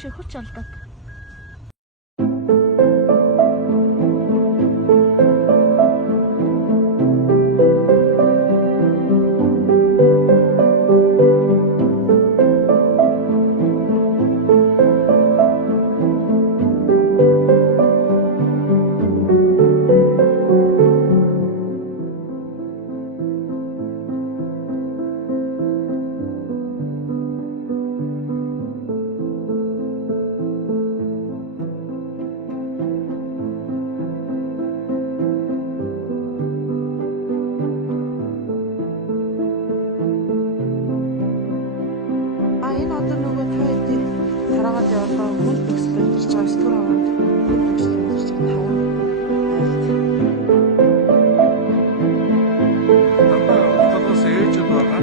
биш хүч алдаад. Энэ одоо нөгөө та хэдийн хараагаад одоо хүн төсөл өндөрч байгаа 9 дугаар аваад хүн төсөл өндөрч байгаа 5. Дандаа одоос ээжүүд байгаа.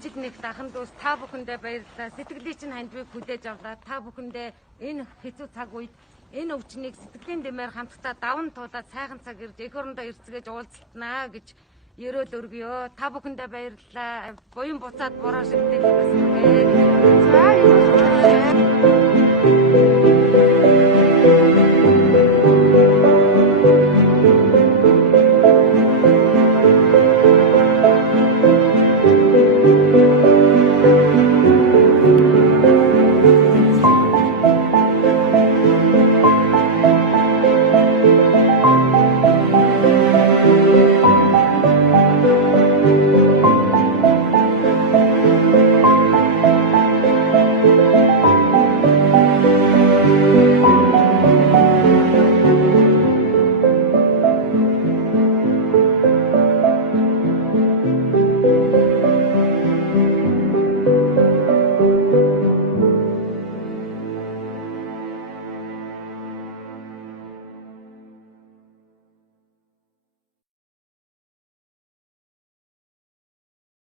Ижиг нэг дахан дүүс та бүхэндээ баярлалаа. Сэтгэлийн чинь хандвыг хүлээж авлаа. Та бүхэндээ энэ хэцүү цаг үед энэ өвчнийг сэтгэлийн дэмээр хамтдаа даван туулаад сайхан цаг ирж эх орондоо ирцгээж уулзалтнаа гэж ерөөл өргөё. Та бүхэндээ баярлалаа. Буян буцаад бороо шигтэй бас. За